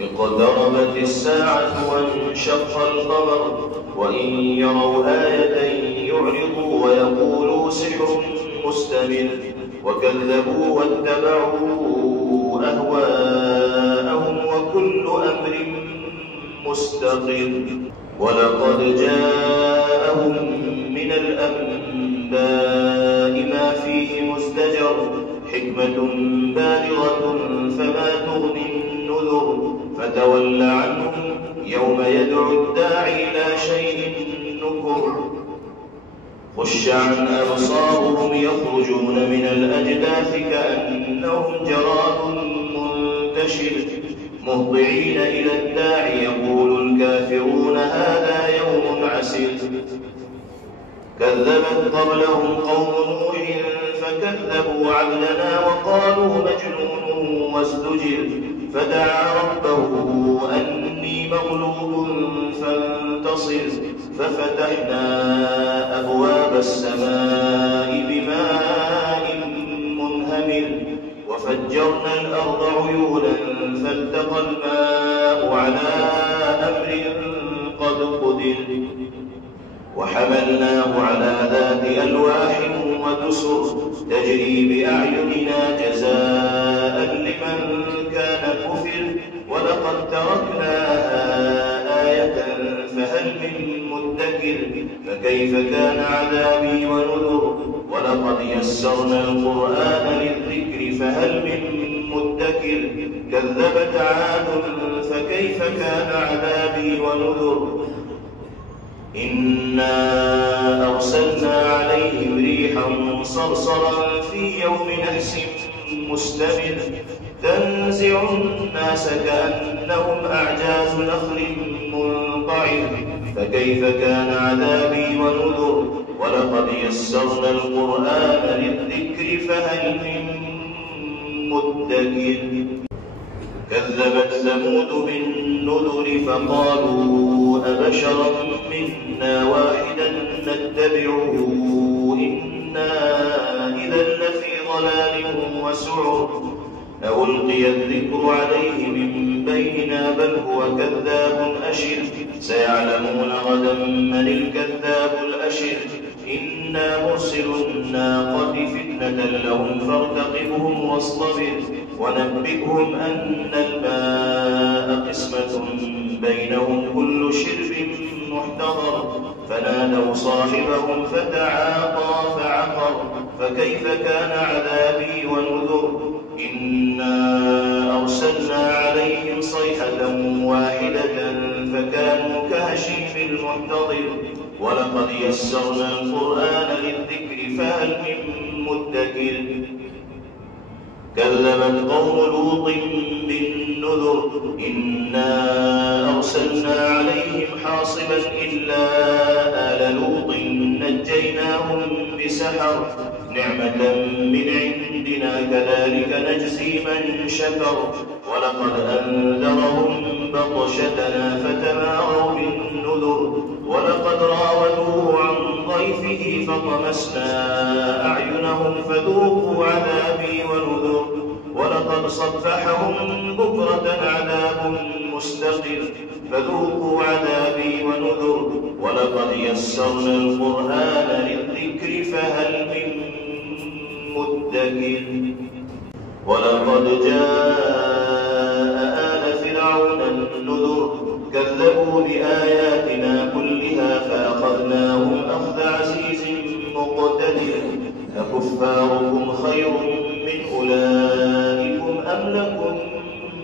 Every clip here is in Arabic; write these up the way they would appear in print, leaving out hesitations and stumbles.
اقتربت الساعة وانشق القمر وإن يروا آية يعرضوا ويقولوا سحر مستمر وكذبوا واتبعوا أهواءهم وكل أمر مستقر. ولقد جاءهم من الأنباء ما فيه مزدجر حكمة بالغة فما تغني النذر فتول عنهم يوم يدعو الداعي إلى شيء نكر. خش عن أبصارهم يخرجون من الأجداث كأنهم جراد منتشر مهطعين إلى الداعي يقول الكافرون هذا يوم عسير. كذبت قبلهم قوم نوح فكذبوا عبدنا وقالوا مجنون وازدجر فدعا ربه أني مغلوب فانتصر ففتحنا أبواب السماء بماء منهمر وفجرنا الأرض عيونا فالتقى الماء على أمر قد قدر وحملناه على ذات ألواح ودسر تجري بأعيننا جزاء لمن كان كفر ولقد تركناها آية فهل من مدكر فكيف كان عذابي ونذر. ولقد يسرنا القرآن للذكر فهل من مدكر كذبت عاد فكيف كان عذابي ونذر. إنا أرسلنا عليهم ريحا صرصرا في يوم نحس مستمر تنزع الناس كأنهم أعجاز نخل منقعر فكيف كان عذابي ونذر. ولقد يسرنا القرآن للذكر فهل من مدكر كذبت ثمود بالنذر فقالوا أبشرا منا واحدا نتبعه إنا إذا لفي ضلال وسعر ألقي الذكر عليه من بيننا بل هو كذاب أشر سيعلمون غدا من الكذاب الأشر. إنا مرسل الناقة فتنة لهم فارتقبهم واصطبر ونبئهم أن الماء قسمة بينهم كل شرب محتضر فنادوا صاحبهم فتعاطى فعقر فكيف كان عذابي ونذر. إنا أرسلنا عليهم صيحة واحدة فكانوا كهشيم المحتضر ولقد يسرنا القرآن للذكر فهل من مدكر كذبت قوم لوط بالنذر إنا أرسلنا عليهم حاصبا إلا آل لوط نجيناهم بسحر نعمة من عندنا كذلك نجزي من شكر. ولقد أنذرهم بطشتنا فتماروا بالنذر ولقد راودوه عن ضيفه فطمسنا أعينهم فذوقوا عذابي ونذر. ولقد صبحهم بكرة عذاب مستقر فذوقوا عذابي ونذر. ولقد يسرنا القرآن للذكر فهل من مدكر. ولقد جاء آل فرعون النذر كذبوا بآياتنا كلها فأخذناهم أخذ عزيز مقتدر. أكفاركم خير من أولئكم أم لكم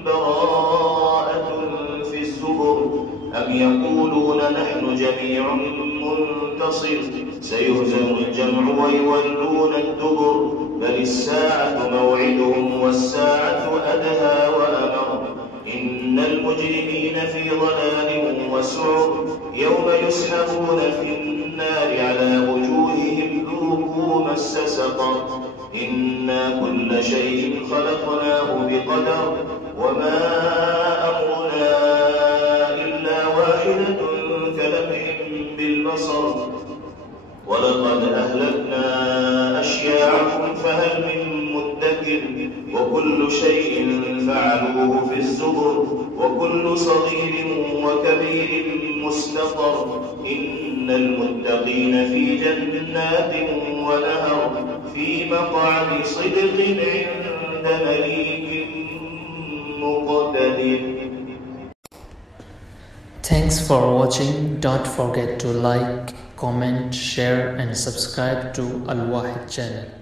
براءة في الزبر أم يقولون نحن جميع منتصر سيهزم الجمع ويولون الدبر بل الساعة موعدهم والساعة أدهى وأمر. إن المجرمين في ضلال وسعر يوم يسحبون في النار على وجوههم ذوقوا مس سقر. إنا كل شيء خلقناه بقدر وما أمرنا إلا واحدة كلمح بالبصر. ولقد أهلكنا أشياعكم فهل من مدكر وكل شيء فعلوه في الزبر وكل صغير وكبير مستطر. إن المتقين في جنات ونهر في مقعد صدق عند مليك مقتدر. Thanks for watching. Don't forget to like, comment, share and subscribe to Al Wahid channel.